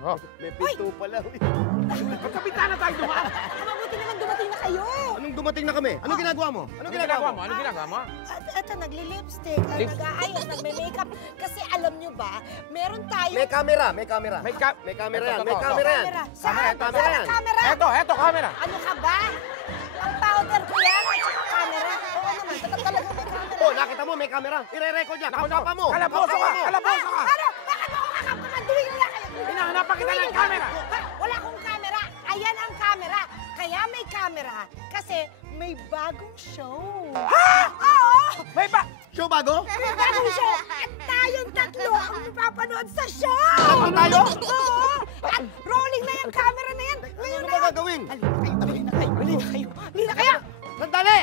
Oh. May pinto pala. Magkabitana tayo dumaan. Mabuti naman dumating na kayo. Anong dumating na kami? Anong ginagawa mo? Anong ginagawa mo? Anong ginagawa mo? At eto, nagli-lipstick, nag-aayos, nagme-makeup. Kasi alam nyo ba, meron tayo... May camera, may camera. May camera yan, Ito, may ito, camera yan. Saan? Camera Saan yan. ang camera? Eto, camera. Ano ka ba? Ang powder ko yan at saka camera. Oo naman, talaga may camera. Oh, nakita mo, may camera. Ire-record niya. Kapapa mo. Kalaboso ka! Kalaboso ka! Ano? Bakit mo ako kakapkaman? Duwing nila kayo. Hinahanapan kita ng camera. Wala akong camera. Ayan ang camera. Kaya may camera. Kasi may bagong show. Ha? Oo! May ba? Show bago? May bagong show. At tayong tatlo ang mapapanood sa show. Ano tayo? Oo! At rolling na yung camera na yan. Ngayon Ano na. ba gagawin? Halina kayo. Sandali!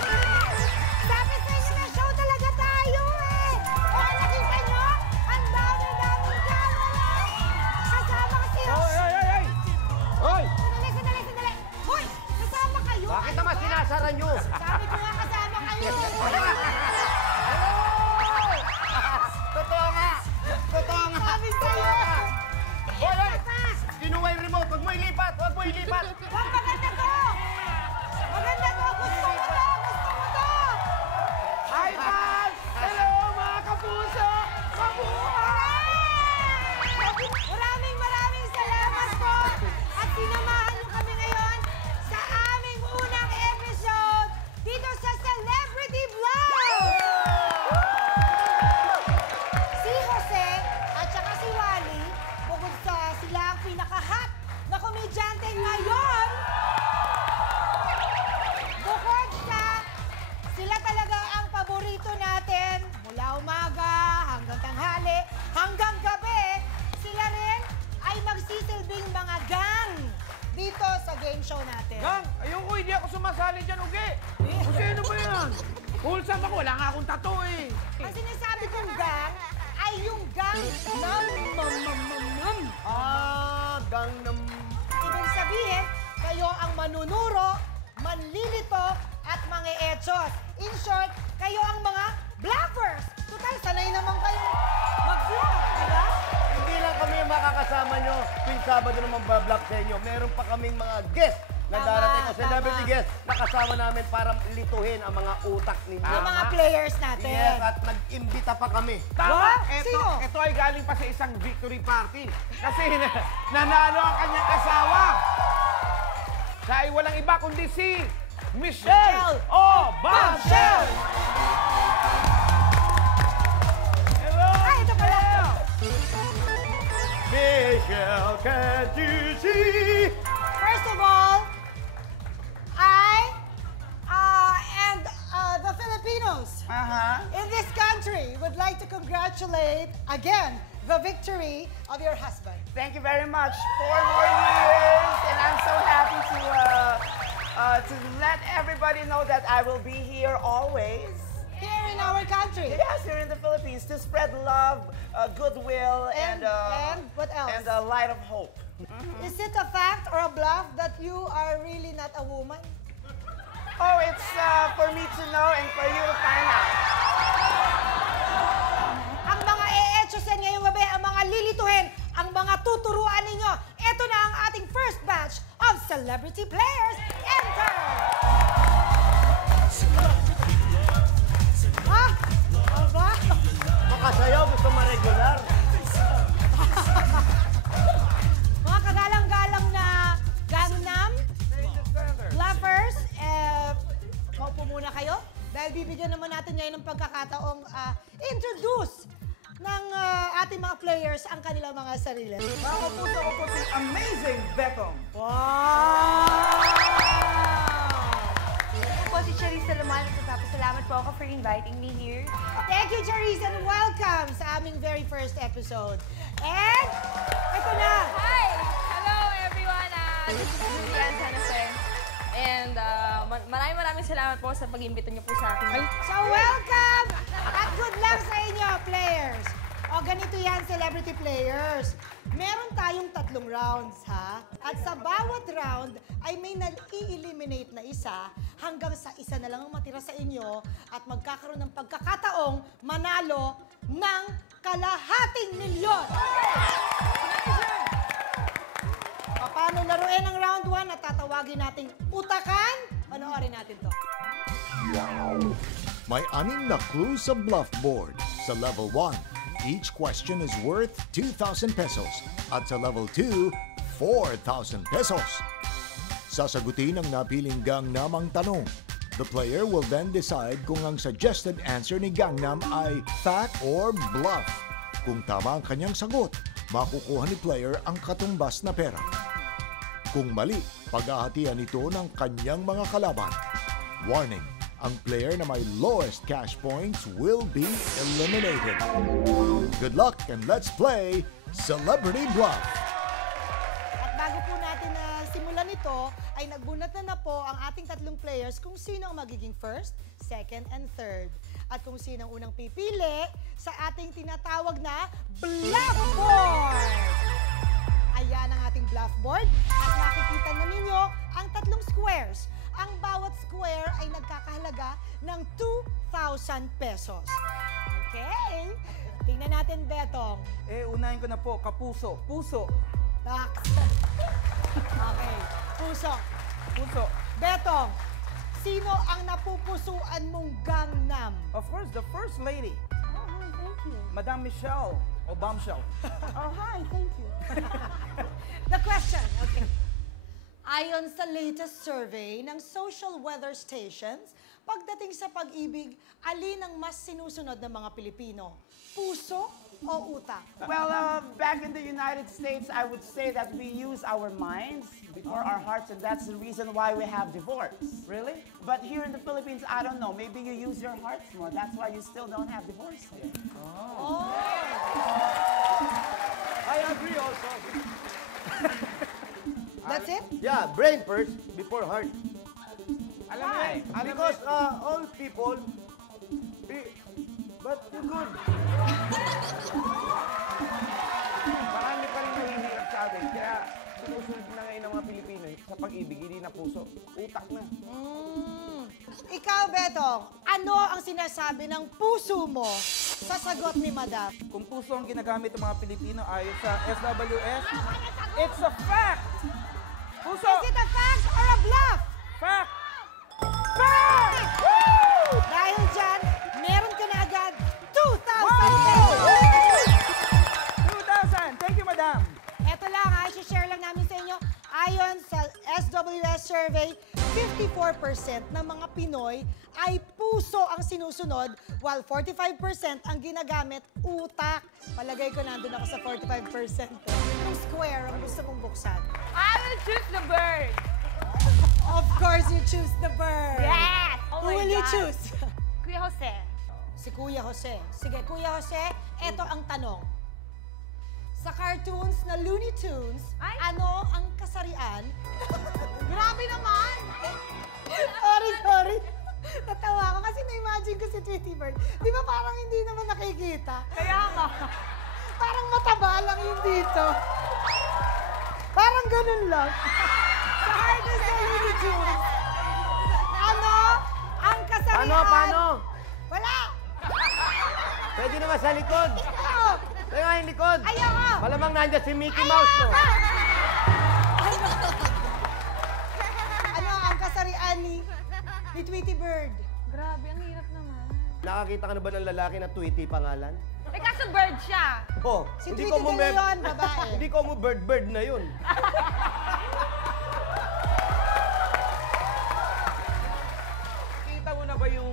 Sabi sa inyo na show talaga tayo eh! O, nakita nyo? Ang dami-daming camera! Kasama kasi yung... Hoy! Sandali! Hoy! Kasama kayo! Bakit naman sinasara nyo? Sabi ko nga kasama kayo! Totoo nga! Totoo nga! Sabi sa'yo! Hoy! Kinuha yung remote. Huwag mo ilipat! Huwag mo ilipat! Huwag maganda to! Maganda to! Gusto mo to! Hi, fans! Hello, mga kapuso! Maraming salamat po! At sinamahan niyo kami ngayon sa aming unang episode dito sa Celebrity Vlog! Si Jose at saka si Wally, bukod sa sila ang pinaka-hot na komedyante ngayon, bukod sa sila talaga ang paborito natin mula umaga hanggang tanghali, hanggang gabi, sila rin ay magsisilbing mga gang dito sa game show natin. Gang, ayoko, hindi ako sumasali dyan, Uge. Kasi ano ba yan? Wholesome ako, wala nga akong tattoo eh. Ang sinasabi kong gang ay yung gang ng Gangnam... Ibig sabihin, kayo ang manunuro, manlilito, at mga etsos. In short, kayo ang mga bluffers. Total, sanay naman kayo mag-bluff, di ba? Hindi lang kami makakasama nyo tuwing Sabado naman ba-vlog sa inyo. Meron pa kaming mga guest na Tama, darating o celebrity tama. guest na kasama namin para lituhin ang mga utak ninyo. Yung mga players natin. Yes, at nag-imbita pa kami. Tama, What? ito, Sino? ito ay galing pa sa isang victory party. Kasi nanalo ang kanyang asawa. Siya ay walang iba kundi si Michelle Bombshell! Hello, Ah, ito pala. Michelle, can't you see? First of all, I and the Filipinos in this country would like to congratulate again the victory of your husband. Thank you very much. 4 more years, and I'm so happy to let everybody know that I will be here always. Here in our country. Yes, here in the Philippines to spread love, goodwill, And what else? and a light of hope. Is it a fact or a bluff that you are really not a woman? Oh, it's for me to know and for you to find out. Ang mga e-etchosan ngayong gabi, ang mga lilituhin, ang mga tuturuan ninyo. Ito na ang ating first batch of celebrity players. Enter! Ah! Aba? Makasayaw, gusto ma-regular. Mga kagalang-galang na gangnam, bluffers, maupo muna kayo. Dahil bibigyan naman natin ngayon ng pagkakataong introduce ng ating mga players ang kanilang mga sarili. Mga kapuso ko po si Amazing Beckham. Wow! Ako po si Charissa Laman at salamat po ako for inviting me here. Thank you, Charisse, and welcome sa aming very first episode. And, ito na! Hi! Hello everyone! This is Julian Sanase. And maraming salamat po sa pag-imbita niyo po sa akin. So, welcome! At good luck sa inyo, players! O ganito yan, celebrity players. Meron tayong 3 rounds, ha? At sa bawat round ay may nai-eliminate na isa hanggang sa isa na lang ang matira sa inyo at magkakaroon ng pagkakataong manalo ng kalahating milyon. Paano laruin ang round 1 na tatawagin nating utakan? Panoorin natin to. May 6 na clues sa bluff board. Sa level 1, each question is worth 2,000 pesos. At sa level 2, 4,000 pesos. Sasagutin ang napiling Gangnam ang tanong. The player will then decide kung ang suggested answer ni Gangnam ay fact or bluff. Kung tama ang kanyang sagot, makukuha ni player ang katumbas na pera. Kung mali, paghahatian ito ng kanyang mga kalaban. Warning, ang player na may lowest cash points will be eliminated. Good luck and let's play Celebrity Bluff! At bago po natin na simulan ito, ay nagbunat na po ang ating 3 players kung sino ang magiging first, second, and third. At kung sino ang unang pipili sa ating tinatawag na bluff board. Ayan ang ating bluff board. At makikita na ninyo ang 3 squares. Ang bawat square ay nagkakahalaga ng 2,000 pesos. Okay. Tingnan natin, Betong. Unahin ko na po, kapuso. Puso. Tak. Okay. Puso. Puso. Betong, sino ang napupusuan mong Gangnam? Of course, the First Lady. Oh, hi, thank you. Madam Michelle. O Bombshell. Oh, hi, thank you. The question, okay. Ayon sa latest survey ng social weather stations, pagdating sa pag-ibig, alin ang mas sinusunod ng mga Pilipino? Puso o utak? Well, back in the United States, I would say that we use our minds before our hearts, and that's the reason why we have divorce. Really? But here in the Philippines, I don't know. Maybe you use your hearts more. That's why you still don't have divorce here. I agree also. That's it? Yeah, brain first before heart. Alam mo eh. Because all people, but you're good. Marami pa rin mahihirap sa atin. Kaya sinusunod na ngayon ng mga Pilipino sa pag-ibig, hindi na puso. Utak na. Ikaw, Betong, ano ang sinasabi ng puso mo sa sagot ni Madam? Kung puso ang ginagamit ng mga Pilipino ayon sa SWS, it's a fact! Puso! Is it a fact or a bluff? Fact! Fact! Woo! Dahil dyan, meron ka na agad 2,000 pesos! 2,000! Thank you, madam! Ito lang ha, share lang namin sa inyo. Ayon sa SWS survey, 54% ng mga Pinoy ay puso ang sinusunod, while 45% ang ginagamit utak. Palagay ko nandun ako sa 45%. Yung square ang gusto mong buksan. I will choose the bird. Of course, you choose the bird. Yes! Oh Who my will you God. choose? Kuya Jose. Si Kuya Jose. Sige, Kuya Jose, eto ang tanong. Sa cartoons na Looney Tunes, Ay. ano ang kasarian? Grabe naman! Sorry. Natawa ako kasi na-imagine ko si Tweety Bird. Di ba parang hindi naman nakikita? Kaya nga. Parang mataba lang yung dito. Parang ganun lang. Sa cartoons na Looney Tunes, ano ang kasarian? Paano? Wala! Pwede naman sa likod. Ikaw! Kaya nga yung likod. Ayoko! Malamang nandiyan si Mickey Mouse, no? Ano ang kasarian ni Tweety Bird? Grabe, ang hirap naman. Nakakita ka na ba ng lalaki na Tweety pangalan? Eh, kaso bird siya. Oh, Si Tweety De Leon, babae. Hindi ko mo bird na yun. Kita mo na ba yung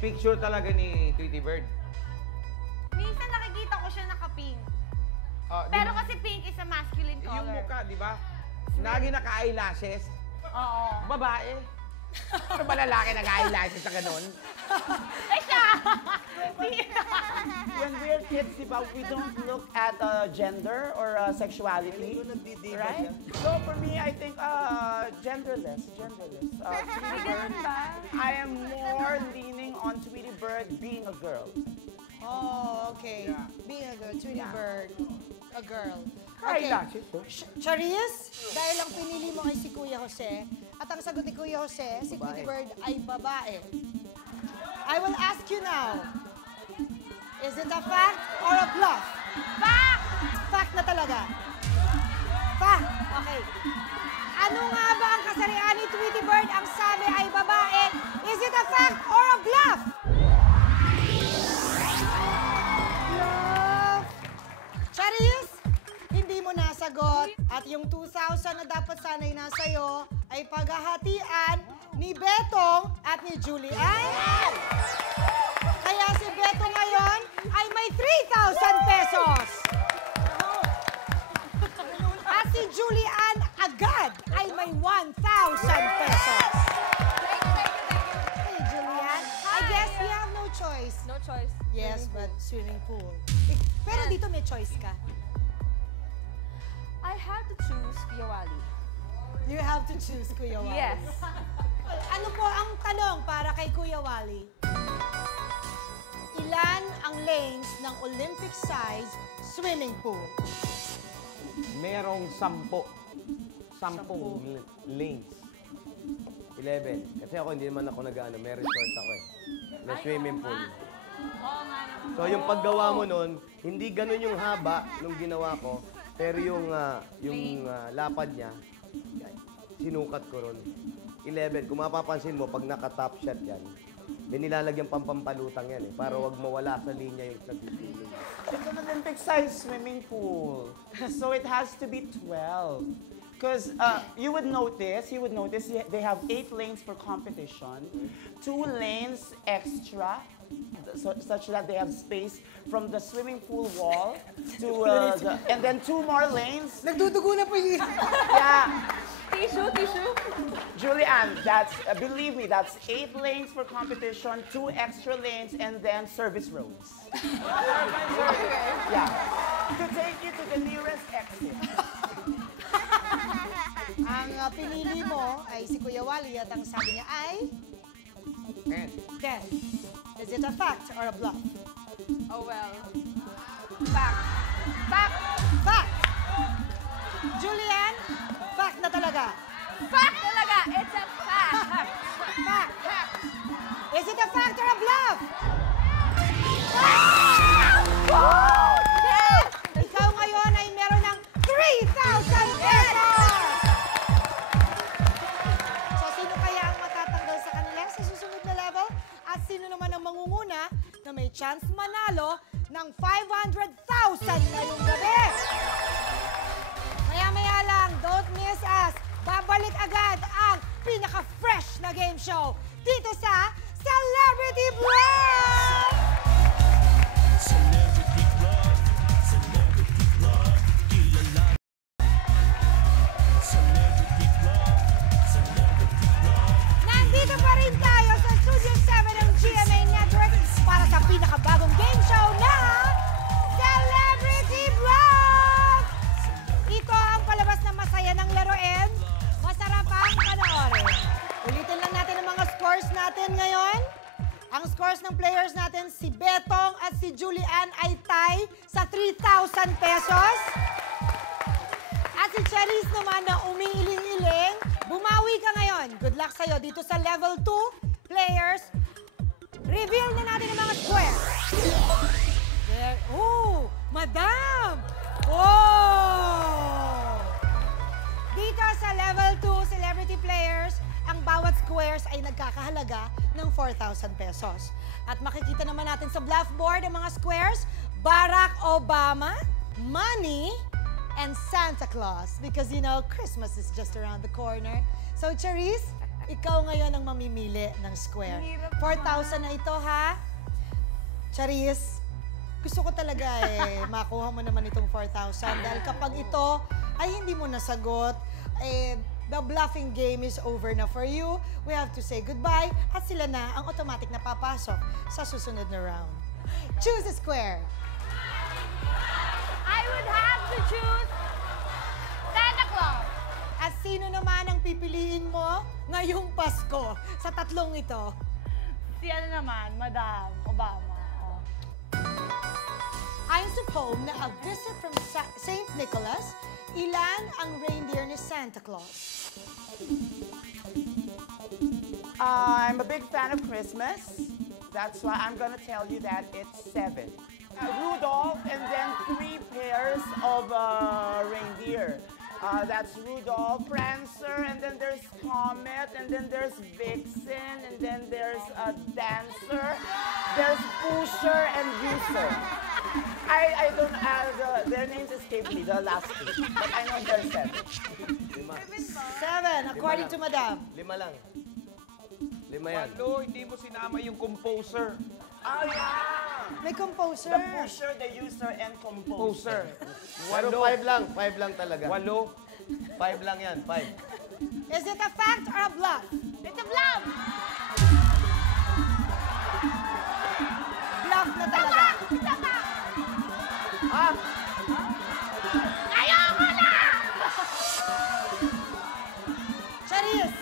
picture talaga ni Tweety Bird? Minsan nakikita ko siya naka-pink. Ah, di Pero ba- kasi pink is a masculine color. Yung mukha, di ba? Lagi naka-eyelashes. Oo. Babae. Ano ba lalaki nag-eyelashes sa ganun? Eh siya! When we're kids, di ba, we don't look at gender or sexuality. Right? So for me, I think genderless. Tweety Bird. I am more leaning on Tweety Bird being a girl. Oh, okay. Being a girl, Tweety Bird. A girl. Ay, Okay. that's it. Charis, dahil ang pinili mo ay si Kuya Jose, at ang sagot ni Kuya Jose, si Tweety Bird ay babae. I will ask you now, is it a fact or a bluff? Fact! Fact na talaga. Fact. Okay. Ano nga ba ang kasarian ni Tweety Bird? Ang sabi ay babae. Is it a fact or a bluff? Bluff. Charis, hindi mo nasagot. At yung 2,000 na dapat sana'y nasa'yo ay paghahatian ni Betong at ni Julian. Kaya si Betong ngayon ay may 3,000 pesos. At si Julian agad ay may 1,000 pesos. Hey, Julian, I guess you have no choice. No choice. Yes, but swimming pool. Pero dito may choice ka. I have to choose Kuya Wally. You have to choose, Kuya Wally. Yes. Ano po ang tanong para kay Kuya Wally? Ilan ang lanes ng Olympic-size swimming pool? Merong 10 lanes. 11. Kasi ako, hindi naman ako nag-ano. May resort ako eh. May swimming pool. So yung paggawa mo nun, hindi ganun yung haba nung ginawa ko. Pero yung lapad niya, sinukat ko ron. 11. Kung mapapansin mo, pag naka-top shot yan, may nilalagyan pampalutang yan eh. Para wag mawala sa linya yung nag-swimming. It's an Olympic-sized swimming pool. So it has to be 12. Because you would notice they have 8 lanes for competition, 2 lanes extra, such that they have space from the swimming pool wall to, and then 2 more lanes. Nagdudugo na po yung... Yeah. Tissue, tissue. Julianne, that's, believe me, that's 8 lanes for competition, 2 extra lanes, and then service roads. Yeah. To take you to the nearest exit. Ang pinili mo ay si Kuya Wally at ang sabi niya ay... 10. Is it a fact or a bluff? Oh well. Fact. Fact! Fact! Julian, fact na talaga. Fact talaga! It's a fact! Fact! Is it a fact or a bluff? Yes! Ikaw ngayon ay meron ng 3,000 pesos! So, sino kaya ang matatanggal sa kanila sa susunod na level? At sino naman ang mangunguna na may chance manalo ng 500,000 ngayong gabi? Maya-maya lang, don't miss us. Babalik agad ang pinaka-fresh na game show dito sa Celebrity Bluff! Nandito pa rin tayo sa Studio 7 ng GMA Network para sa pinakabagong game show na Celebrity Bluff! Ito ang palabas na masaya ng laruin, masarap ang panoorin. Ulitin lang natin ang mga scores natin ngayon. Ang scores ng players natin, si Betong at si Julian ay tie sa 3,000 pesos. At si Charis naman na umiiling-iling, bumawi ka ngayon. Good luck sa'yo dito sa level 2 players. Reveal na natin ang mga squares. There. Oh, madam! Oh! Dito sa level 2 celebrity players, ang bawat squares ay nagkakahalaga ng 4,000 pesos. At makikita naman natin sa bluff board ang mga squares, Barack Obama, money, and Santa Claus. Because, you know, Christmas is just around the corner. So, Charis, ikaw ngayon ang mamimili ng square. 4,000 na ito, ha? Charis, gusto ko talaga makuha mo naman itong 4,000. Dahil kapag ito ay hindi mo nasagot, the bluffing game is over na for you. We have to say goodbye at sila na ang automatic na papasok sa susunod na round. Choose a square. I would have to choose Santa Claus. At sino naman ang pipiliin mo ngayong Pasko sa tatlong ito? Si ano naman, Madam Obama. Oh. sa poem na A Visit from St. Nicholas, ilan ang reindeer ni Santa Claus? I'm a big fan of Christmas. That's why I'm gonna tell you that it's 7. Rudolph and then 3 pairs of reindeer. That's Rudolph, Prancer, and then there's Comet, and then there's Vixen, and then there's Dancer, there's Pusher and User. I don't their names escape me, the last 2, but I know there's 7. 7, according to Madam. 5 lang. 5 yan. Walo, hindi mo sinama yung composer. Oh yeah! May composer. The Pusher, the User, and Composer. Pero 5 lang. 5 lang talaga. 8. 5 lang yan. 5. Is it a fact or a bluff? It's a bluff! Bluff na talaga. Ah! Ayoko na! Charis,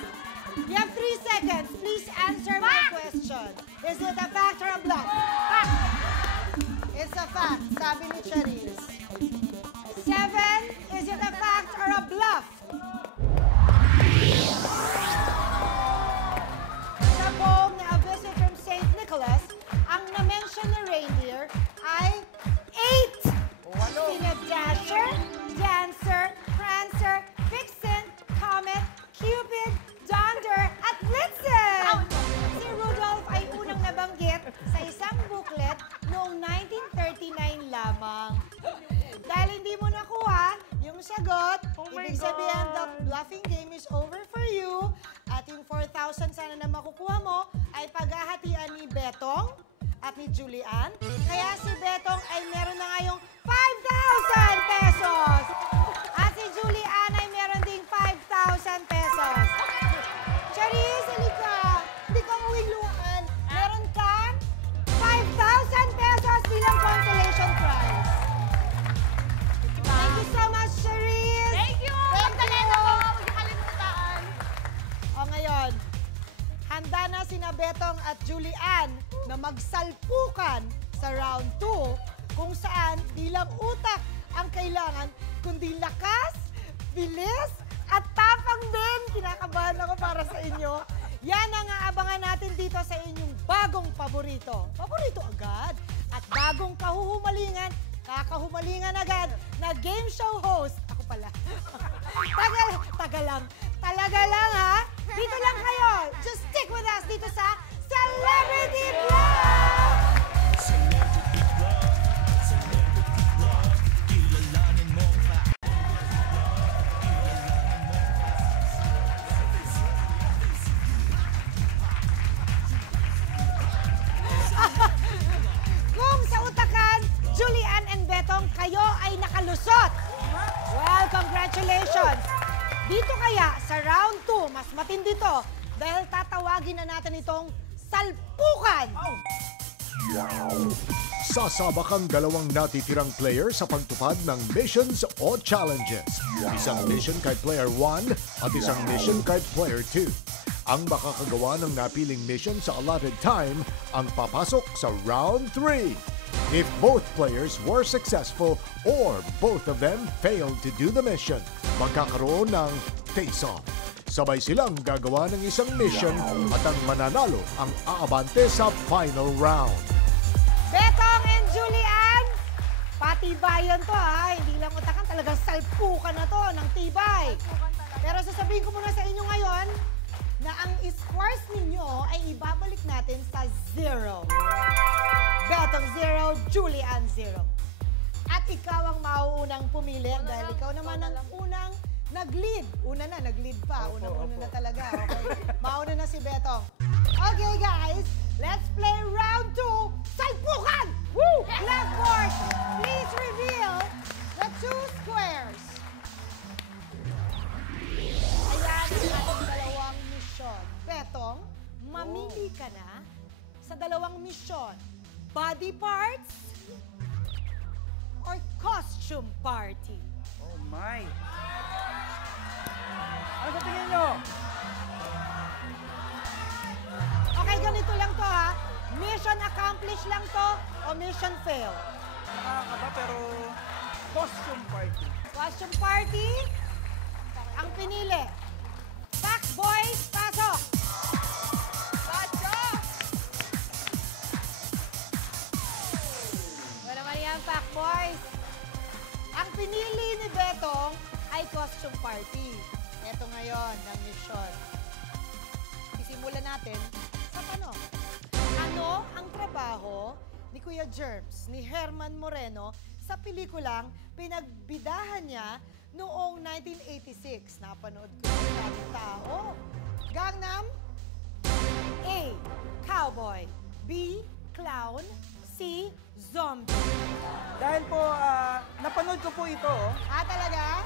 you have 3 seconds. Please answer my question. Is it a fact or a bluff? Fact. It's a fact, sabi ni Charis. 7, is it a fact or a bluff? Sa poem na A Visit from St. Nicholas, ang na-mention na reindeer ay 8. Sina Dasher, Dancer, Prancer, Vixen, Comet, Cupid, Donder, at Blitzen! Si Rudolph ay unang nabanggit sa isang booklet noong 1939 lamang. Dahil hindi mo nakuha yung sagot, ibig sabihin the bluffing game is over for you. At yung 4,000 sana na makukuha mo ay paghahatian ni Betong at ni Julian. Kaya si Betong ay meron na ngayong 5,000 pesos! At si Julian ay meron ding 5,000 pesos. Charis, halika! Hindi ka uwing luhaan. Meron kang 5,000 pesos bilang consolation prize. Thank you so much, Charis! Thank you! Thank Magdalena you! po! Huwag niyo kalimutan. O ngayon, handa na sina Betong at Julian na magsalpukan sa round 2 kung saan di lang utak ang kailangan, kundi lakas, bilis, at tapang din. Kinakabahan ako para sa inyo. Yan ang aabangan natin dito sa inyong bagong paborito. Paborito agad. At bagong kahuhumalingan, kakahumalingan agad na game show host. Ako pala. Talaga lang ha. Dito lang kayo. Just stick with us dito sa Celebrity Vlog! Kung sa utakan, Julian and Betong, kayo ay nakalusot. Well, congratulations. Dito kaya sa round 2, mas matindi to dahil tatawagin na natin itong salpukan. Sasabak ang 2 natitirang player sa pagtupad ng missions o challenges. Isang mission kay player 1 at isang mission kay player 2. Ang makakagawa ng napiling mission sa allotted time ang papasok sa round 3. If both players were successful or both of them failed to do the mission, magkakaroon ng face-off. Sabay silang gagawa ng isang mission at ang mananalo ang aabante sa final round. Betong and Julian, patibayan to ha. Hindi lang utakan, talagang salpukan na to ng tibay. Pero sasabihin ko muna sa inyo ngayon na ang scores ninyo ay ibabalik natin sa 0. Betong 0, Julian 0. At ikaw ang mauunang pumili dahil ikaw naman ang unang nag-lead. Una na, nag-lead pa. Unang-una na talaga. Okay. Mauna na si Betong. Okay guys, let's play round 2. Salpukan! Woo! Blackboard, please reveal the 2 squares. Ayan ang ating dalawang misyon. Betong, mamili ka na sa dalawang misyon. Body parts or costume party? Oh my! Ano sa tingin nyo? Okay, ganito lang to ha. Mission accomplished lang to o mission fail. Nakakaba pero costume party. Costume party. Ang pinili. Pack Boys, pasok! Pasok! Wala naman yan, Pack Boys. Ang pinili ni Betong ay costume party. Ito ngayon, ang mission. Sisimulan natin sa tanong. Ano ang trabaho ni Kuya Germs, ni Herman Moreno, sa pelikulang pinagbidahan niya noong 1986? Napanood ko yung daming tao. Gangnam? A. Cowboy. B. Clown. C. Zombie. Dahil po, napanood ko po ito. Talaga?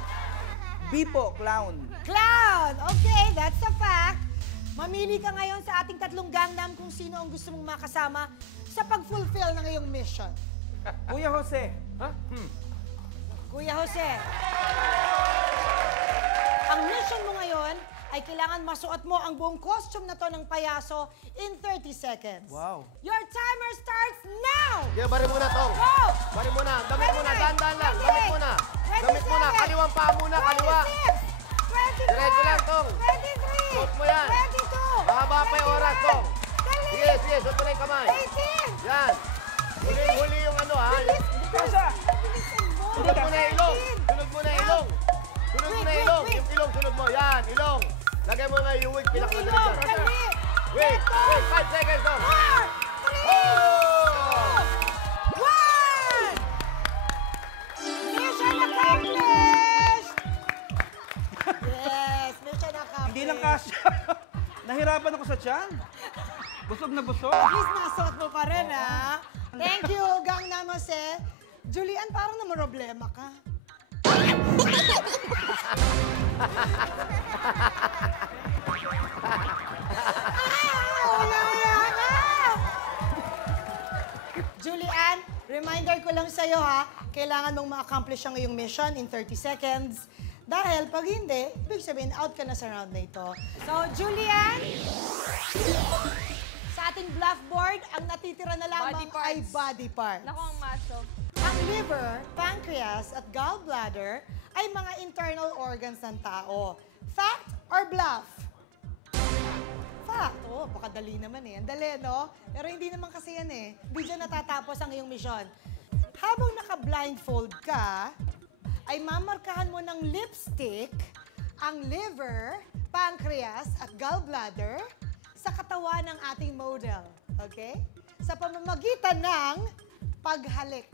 B po, clown. Clown! Okay, that's a fact. Mamili ka ngayon sa ating tatlong Gangnam kung sino ang gusto mong makasama sa pag-fulfill ng iyong mission. Kuya Jose. Kuya Jose, ang mission mo ngayon ay kailangan masuot mo ang buong costume na to ng payaso in 30 seconds. Wow. Your timer starts now! Sige, bari muna, Tong. Go! Bari muna, damit muna, 29, dahan-dahan lang. 28, Damit muna. Damit muna, 27, kaliwang paa muna, kaliwa. 26, 24, Diretso lang, Tong. 23, Suot mo yan. 22, Mahaba pa yung oras, Tong. Dali! Sige, sige, suot mo na yung kamay. 18! Yan. Huli yung ano, ha? Kasha. Sunod mo na yung ilong. Sunod mo na yung ilong. Sunod mo na yung ilong. Yung ilong, sunod mo. Yan, ilong. Lagay mo na yung wig, pinakamadali Ilong, dyan. dali! Wait, 5 seconds, Tong. 4, 3, Oh! 1! Mission accomplished! Yes, mission accomplished. Hindi lang kasha. Nahirapan ako sa tiyan. Busog na busog. At least nasuot mo pa rin, ha? Thank you, Gangnam Jose. Julian, parang namroblema ka. Wala yan, Julian, reminder ko lang sa'yo, ha? Kailangan mong ma-accomplish ang iyong mission in 30 seconds. Dahil pag hindi, ibig sabihin, out ka na sa round na ito. So, Julian, sa ating bluff board, ang natitira na lamang Body parts. ay body parts. Naku, ang macho. Ang liver, pancreas, at gallbladder ay mga internal organs ng tao. Fact or bluff? Fact. Oh, baka dali naman eh. Ang dali, no? Pero hindi naman kasi yan eh. Hindi dyan natatapos ang iyong mission. Habang naka-blindfold ka, ay mamarkahan mo ng lipstick ang liver, pancreas, at gallbladder sa katawan ng ating model. Okay? Sa pamamagitan ng paghalik.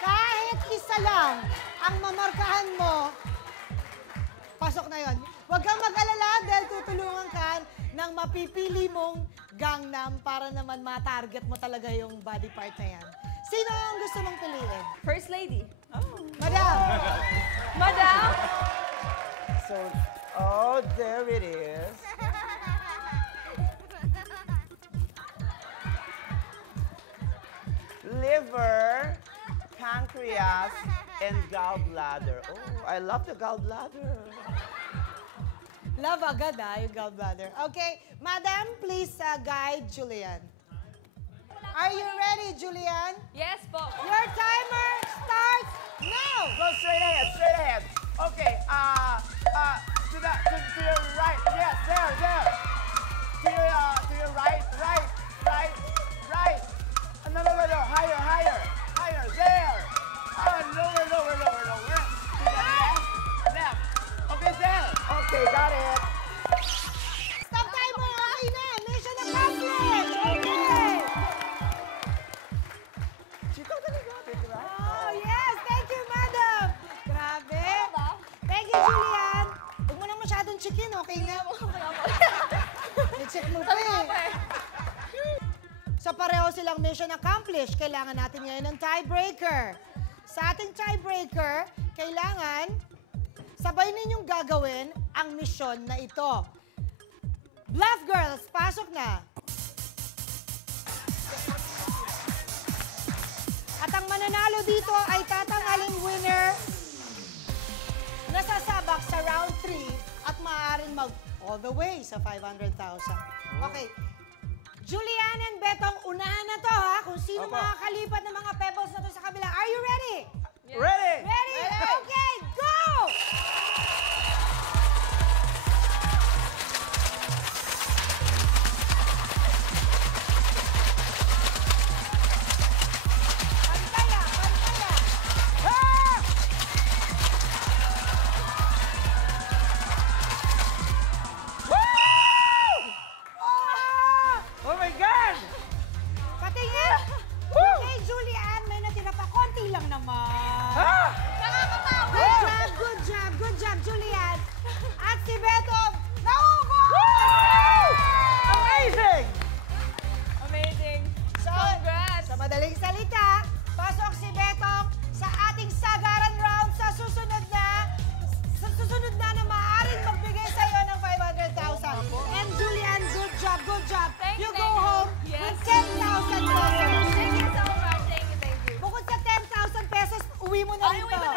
Kahit isa lang ang mamarkahan mo, pasok na yon. Huwag kang mag-alala dahil tutulungan ka ng mapipili mong Gangnam para naman ma-target mo talaga yung body part na yan. Sino ang gusto mong piliin? First lady. Madam! Madam! So, oh, there it is. Liver, pancreas, and gallbladder. Oh, I love the gallbladder. Love agad yung gallbladder. Okay, Madam, please guide Julian. Are you ready, Julian? Yes po. Your timer starts now! Go straight ahead, straight ahead. Okay, to your right. Yes, there. To your right. No, higher. There. Lower. To the left. Okay, there. Okay, got it. Stop timer! Okay na! Mission accomplished! Okay! She totally got it, right? Oh, yes! Thank you, Madam! Grabe! Thank you, Julian! Huwag mo nang masyadong chicken, okay na? I-check mo pa eh. So pareho silang mission accomplished. Kailangan natin ngayon ng tiebreaker. Sa ating tiebreaker, kailangan sabay ninyong gagawin ang mission na ito. Bluff Girls, pasok na! At ang mananalo dito ay tatanghaling winner na sasabak sa round 3 at maaaring mag all the way sa 500,000. Okay. Julian and Betong, unahan na to ha, kung sino Opo. makakalipat ng mga pebbles na to sa kabila. Are you ready? Ready? Ready? Okay, go! Pantaya, pantaya. Oh my God! Patingin! Okay, Julian, may natira pa. Konti lang naman. Nakakatawa! Good job, Julian. At si Betong, naubos! Amazing! Amazing. So, Congrats! sa madaling salita, pasok si Betong sa ating sagaran round sa susunod na maaaring magbigay sa iyo ng 500,000. And Julian, good job. Thank you, You thank go you. home Yes. with 10,000 pesos. Thank you so much. Thank you. Bukod sa 10,000 pesos, uwi mo na rin to.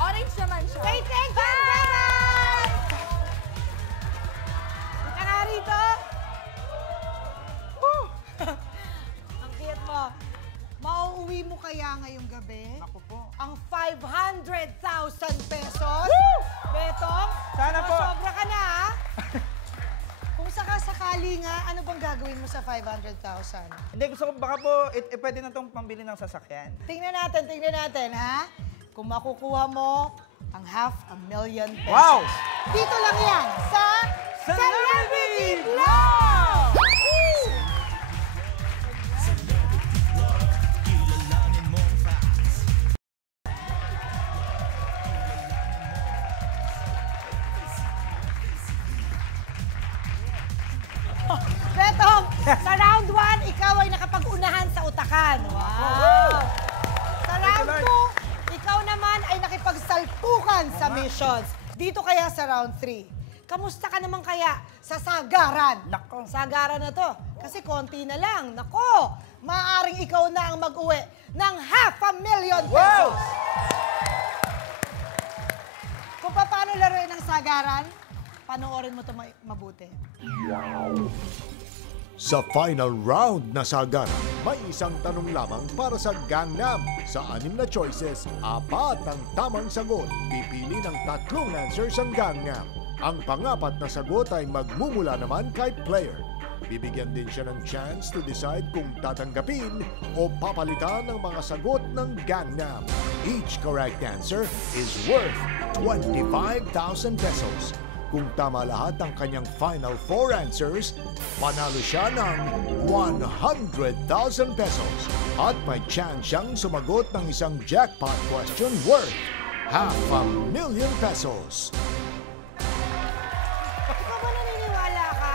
Orange naman siya. Say thank you, bye-bye! Punta nga rito. Ang cute mo. Mauuwi mo kaya ngayong gabi? Ako po. Ang 500,000 pesos? Betong? Sana po. Sobra ka na, ha? Kung sakasakali nga, ano bang gagawin mo sa 500,000? Hindi, gusto ko baka po, pwede na itong pambili ng sasakyan. Tingnan natin, ha? Kung makukuha mo ang 500,000 pesos. Wow! Dito lang yan sa Celebrity Vlog! Betong, sa round 1, ikaw ay nakapag-unahan sa utakan. Wow! Sa round 2, ikaw naman ay nakipagsalpukan sa missions. Dito kaya sa round 3. Kamusta ka naman kaya sa sagaran? Nako. Sagaran na to. Kasi konti na lang. Nako, maaaring ikaw na ang mag-uwi ng 500,000 pesos. Wow! Kung paano laruin ng sagaran, panoorin mo ito mabuti. Sa final round na sagaran, may isang tanong lamang para sa Gangnam. Sa 6 na choices, 4 ang tamang sagot. Pipili ng 3 answers ang Gangnam. Ang pang-apat na sagot ay magmumula naman kay player. Bibigyan din siya ng chance to decide kung tatanggapin o papalitan ng mga sagot ng Gangnam. Each correct answer is worth 25,000 pesos. Kung tama lahat ang kanyang final 4 answers, panalo siya ng 100,000 pesos. At may chance siyang sumagot ng isang jackpot question worth 500,000 pesos. Ikaw ba naniniwala ka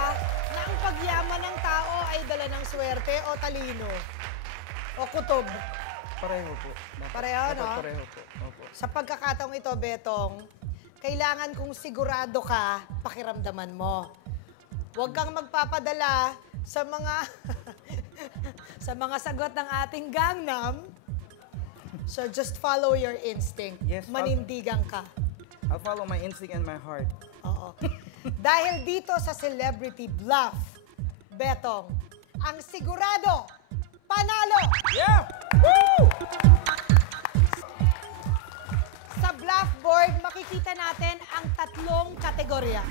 na ang pagyaman ng tao ay dala ng swerte o talino? O kutob? Pareho po. Pareho, no? Pareho po. Opo. Sa pagkakataong ito, Betong, kailangan kung sigurado ka, pakiramdaman mo. Huwag kang magpapadala sa mga sa mga sagot ng ating Gangnam. So just follow your instinct. Yes, Manindigan ka. I'll follow my instinct and my heart. Oo. Dahil dito sa Celebrity Bluff, Betong, ang sigurado, panalo! Yeah! Sa bluff board, makikita natin ang 3 kategorya.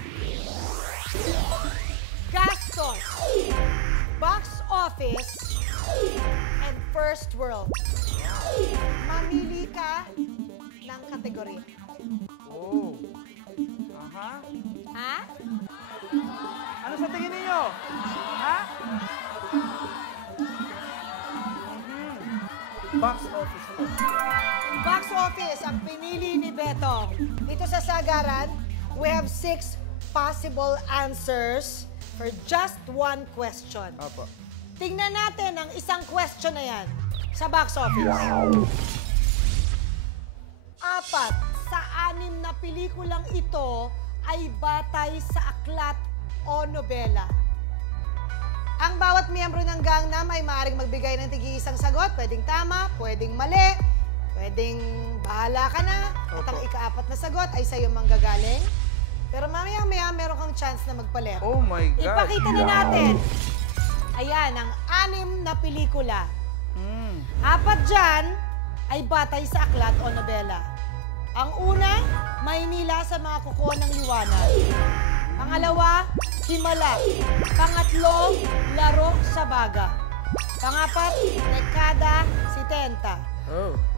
Gastos, box office, and first world. Mamili ka ng kategorya. Oh. Aha. Ha? Ano sa tingin ninyo? Ha? Box office. Box office ang pinili ni Betong. Dito sa sagaran, we have 6 possible answers for just 1 question. Opo. Tingnan natin ang isang question na yan sa box office. 4 sa 6 na pelikulang ito ay batay sa aklat o nobela. Ang bawat miyembro ng Gangnam ay maaaring magbigay ng tig-iisang sagot. Pwedeng tama, pwedeng mali, pwedeng bahala ka na. At ang ika-4 na sagot ay sa'yo manggagaling. Pero mamaya-maya meron kang chance na magpalit. Oh my God. Ipakita na natin. Ayan. bibilihan ng 6 na pelikula. 4 dyan ay batay sa aklat o nobela. Ang una, Maynila sa mga kuko ng liwanag. Pangalawa, Himala. Pangatlo, Laro sa Baga. Pangapat, Dekada 70.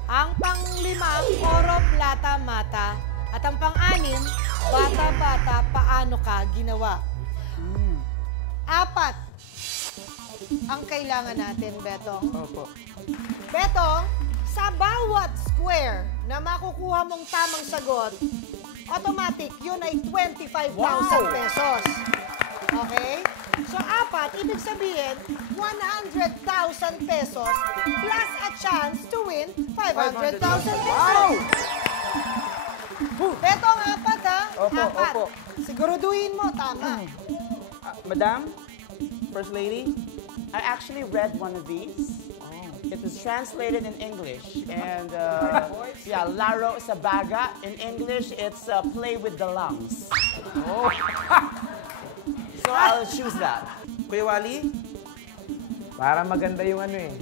Ang panglima, Oro, Plata, Mata. At ang pang-anim, Bata, Bata, Paano Ka Ginawa. 4 ang kailangan natin, Betong. Opo. Betong, sa bawat square na makukuha mong tamang sagot, automatic, yun ay 25,000 pesos. Okay? So, 4, ibig sabihin, 100,000 pesos plus a chance to win 500,000 pesos. Betong, 4 ha? Opo, 4. opo. Siguraduhin mo, tama. Madam, First Lady, I actually read one of these. It was translated in English. And, yeah, Laro sa Baga. In English, it's play with the lungs. So I'll choose that. Kuya Wally, Para maganda yung ano eh.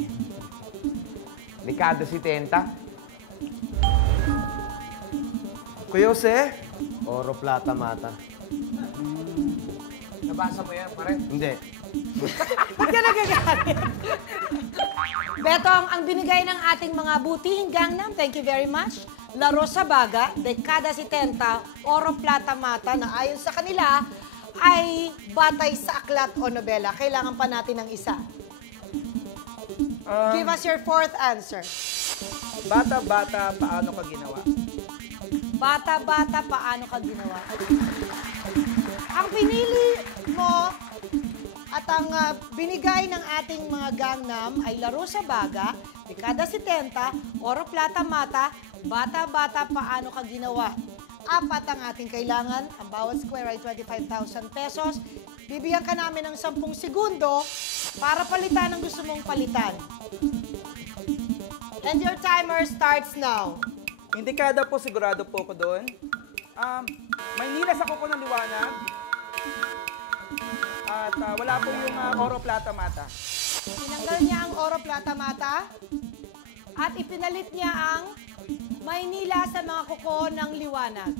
Dekada 70. Kuya Jose, Oro, Plata, Mata. Nabasa mo yan, pare? Hindi. Ba't ka nagagalit? Betong, ang binigay ng ating mga butihing gangnam, thank you very much. Laro sa Baga, Dekada 70, Oro, Plata, Mata, na ayon sa kanila ay batay sa aklat o nobela. Kailangan pa natin ng isa. Give us your 4th answer. bata-bata, paano ka ginawa? Bata-bata, paano ka ginawa? Ang pinili mo at ang binigay ng ating mga gangnam ay Laro sa Baga, Dekada 70, Oro, Plata, Mata, Bata-bata, paano ka ginawa? 4 ang ating kailangan. Ang bawat square ay 25,000 pesos. Bibigyan ka namin ng 10 segundo para palitan ang gusto mong palitan. And your timer starts now. Hindi kada po, sigurado po ako doon. Maynila sa kuko ng liwanag. At wala po yung Oro, Plata, Mata. Tinanggal niya ang Oro, Plata, Mata at ipinalit niya ang Maynila sa mga kuko ng liwanag.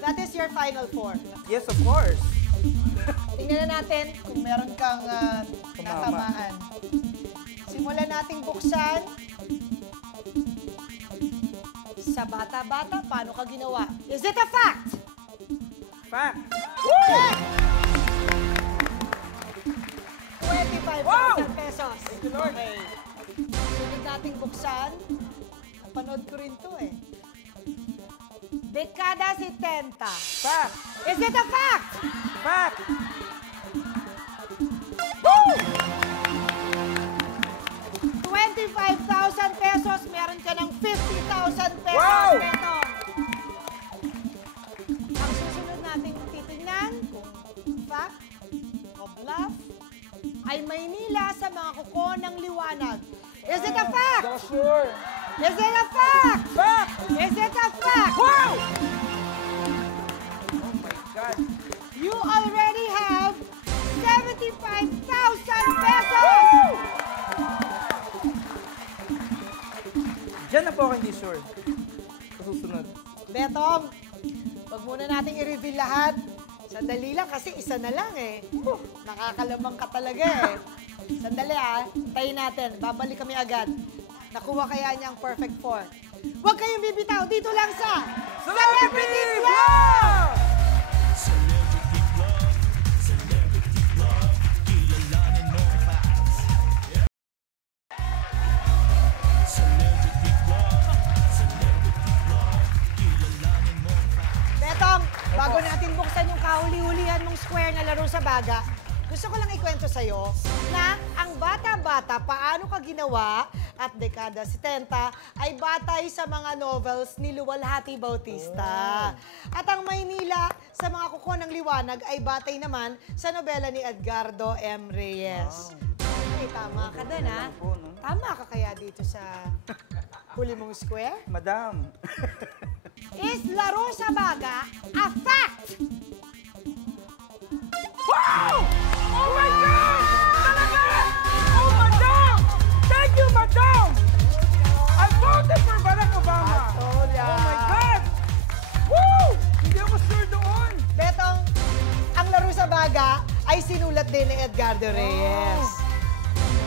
That is your final 4. Yes, of course. Tingnan na natin kung meron kang natamaan. Simulan nating buksan. Sa bata-bata, paano ka ginawa? Is it a fact? Fact. Check! 25,000 pesos. Okay. Sunod nating buksan. Napanood ko rin to eh. Dekada 70. Fact. Is it a fact? Fact. Woo! 25,000 pesos. Meron ka ng 50,000 pesos. Wow! Betong. Ang susunod nating titingnan kung fact o bluff ay Maynila sa mga kuko ng liwanag. Is it a fact? Not sure. Is it a fact? Fact. Is it a fact? Wow! Oh my God. You already have 75,000 pesos! Diyan na po ako hindi sure. Sa susunod. Betong, wag muna nating i-reveal lahat. Sandali lang kasi isa na lang eh. Nakakalamang ka talaga eh. Sandali tayo natin. Babalik kami agad. Nakuha kaya niya ang perfect 4. Huwag kayong bibitaw. Dito lang sa Celebrity Vlog! Betong, bago natin buksan yung kahuli-hulihan mong square na Laro sa Baga, gusto ko lang ikwento sa'yo na ang bata-bata, paano ka ginawa at Dekada 70 ay batay sa mga novels ni Luwalhati Bautista. At ang Maynila sa mga kuko ng liwanag ay batay naman sa nobela ni Edgardo M. Reyes. Okay, tama ka din ha? Tama ka kaya dito sa huli mong square? Madam. Is Laro sa Baga a fact umaga ay sinulat din ni Edgardo Reyes.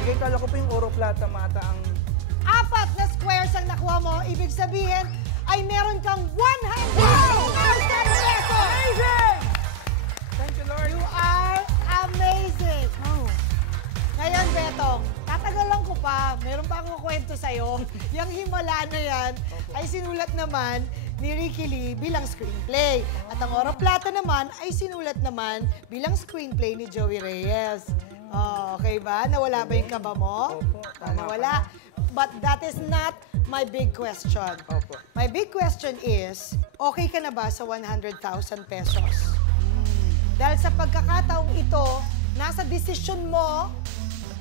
Sige, kala ko pa yung oro plata mata ang... 4 na squares ang nakuha mo. Ibig sabihin ay meron kang 100,000 pesos! Amazing! Thank you, Lord. You are amazing! Ngayon, Betong, tatagalan ko pa. Meron pa akong kwento sa'yo. Yung himala na yan ay sinulat naman ni Ricky Lee bilang screenplay. At ang Oro Plata naman ay sinulat naman bilang screenplay ni Joey Reyes. Oh, okay ba? Nawala ba yung kaba mo? Opo. Nawala. But that is not my big question. Opo. My big question is, okay ka na ba sa 100,000 pesos? Dahil sa pagkakataong ito, nasa desisyon mo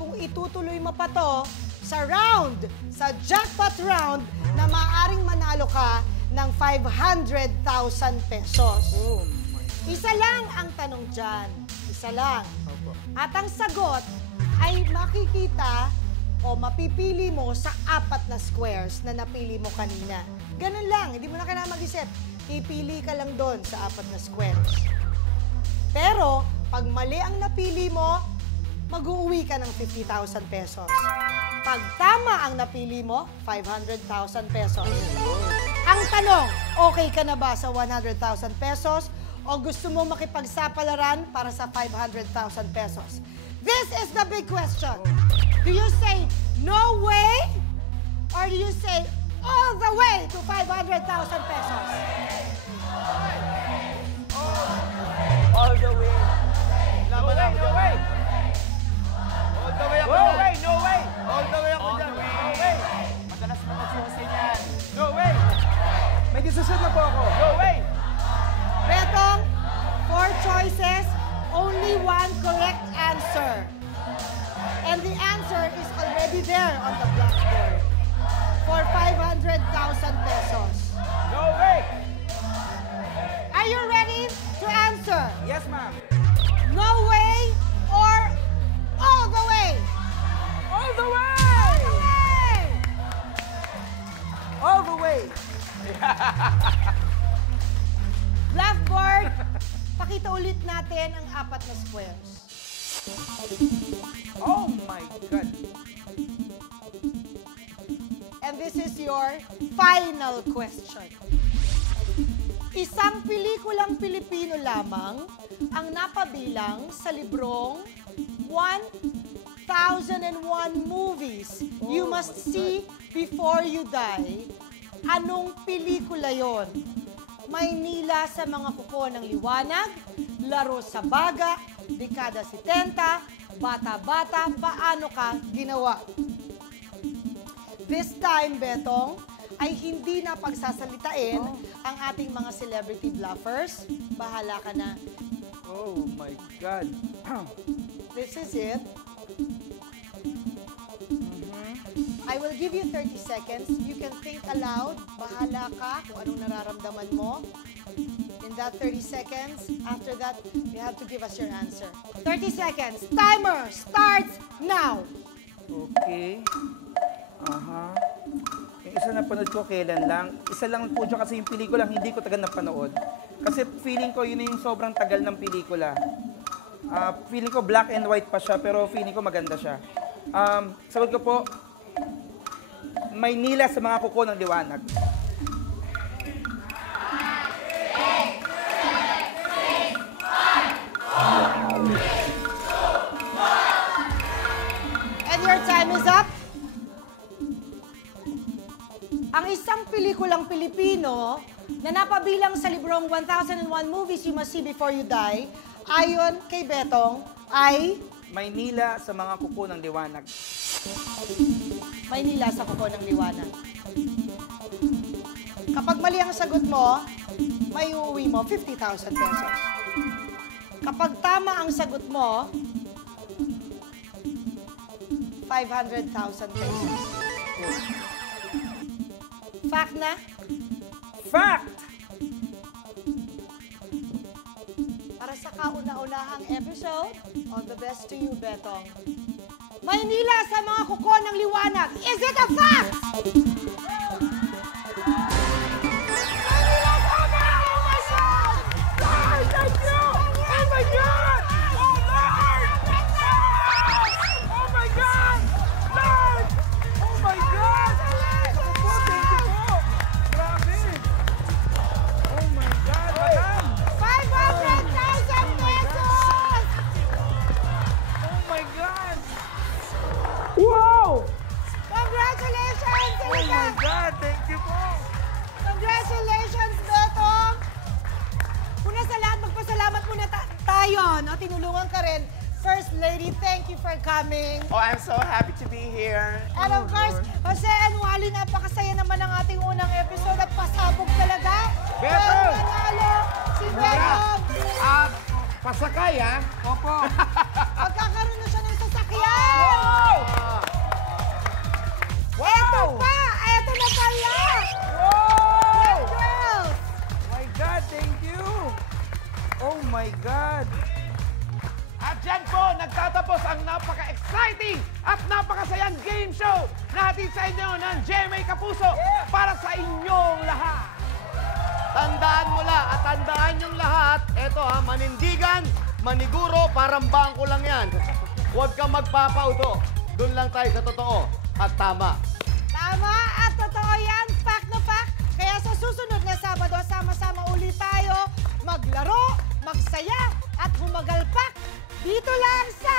kung itutuloy mo pa to sa round, sa jackpot round, na maaaring manalo ka ng 500,000 pesos. Isa lang ang tanong dyan. Isa lang. At ang sagot ay makikita o mapipili mo sa 4 na squares na napili mo kanina. Ganun lang, hindi mo na kailangan mag-isip. Pipili ka lang doon sa 4 na squares. Pero, pag mali ang napili mo, mag-uuwi ka ng 50,000 pesos. Pag tama ang napili mo, 500,000 pesos. Ang tanong, okay ka na ba sa 100,000 pesos o gusto mo makipagsapalaran para sa 500,000 pesos? This is the big question. Do you say no way or do you say all the way to 500,000 pesos? All the way. No way, no way. All the way ako No dyan. way, no way. All the way ako dyan. No way. Madalas mo magsusi niyan. No way. May decision na po ako. No way. Betong, 4 choices, only 1 correct answer. And the answer is already there on the blackboard for 500,000 pesos. No way. Are you ready to answer? Yes, ma'am. No way or all the way? All the way! All the way! All the way! Blackboard, pakita ulit natin ang 4 na squares. Oh my God! And this is your final question. Isang pelikulang Pilipino lamang ang napabilang sa librong 1,001 movies you must see before you die. Anong pelikula yon? Maynila sa mga kuko ng liwanag, Laro sa Baga, Dekada 70, Bata-Bata, Paano Ka Ginawa? This time, Betong, ay hindi na pagsasalitain ang ating mga celebrity bluffers. Bahala ka na. Oh my God! This is it. I will give you 30 seconds. You can think aloud. Bahala ka kung anong nararamdaman mo. In that 30 seconds, after that, you have to give us your answer. 30 seconds. Timer starts now. Okay. Aha. Yung isa napanood ko kailan lang. Isa lang po dyan kasi yung pelikula hindi ko tagal napanood. Kasi feeling ko yun na yung sobrang tagal ng pelikula. Feeling ko black and white pa siya pero feeling ko maganda siya. Sagot ko po, Maynila sa mga kuko ng liwanag. And your time is up. Ang isang pelikulang Pilipino na napabilang sa librong 1,001 movies you must see before you die, ayon kay Betong, ay Maynila sa mga kuko ng liwanag. Maynila sa kuko ng liwanag. Kapag mali ang sagot mo, may uuwi mo 50,000 pesos. Kapag tama ang sagot mo, 500,000 pesos. Fact na? Fact! Para sa kauna-unahang episode, all the best to you, Betong. Maynila sa mga kuko ng liwanag. Is it a fact? Maynila sa mga! Oh my God! Oh, thank you! Oh my God! Ayun, o, tinulungan ka rin. First Lady, thank you for coming. Oh, I'm so happy to be here. And of course, Jose and Wally, napakasaya naman ang ating unang episode at pasabog talaga. Beto! Well, nanalo si Beto. Pasakay, ha? Opo. Magkakaroon na siya ng sasakyan. Eto pa! Eto na pala! Wow! Girls! My God, thank you. Oh my God. At dyan po, nagtatapos ang napaka-exciting at napakasayang game show na hatid sa inyo ng GMA Kapuso para sa inyong lahat. Tandaan mo lang at tandaan yung lahat. Eto ha, manindigan, maniguro, parang bangko lang yan. Huwag kang magpapauto. Doon lang tayo sa totoo at tama. Tama at totoo yan. Fact na fact. Kaya sa susunod na Sabado, sama-sama ulit tayo maglaro, magsaya at humagalpak dito lang sa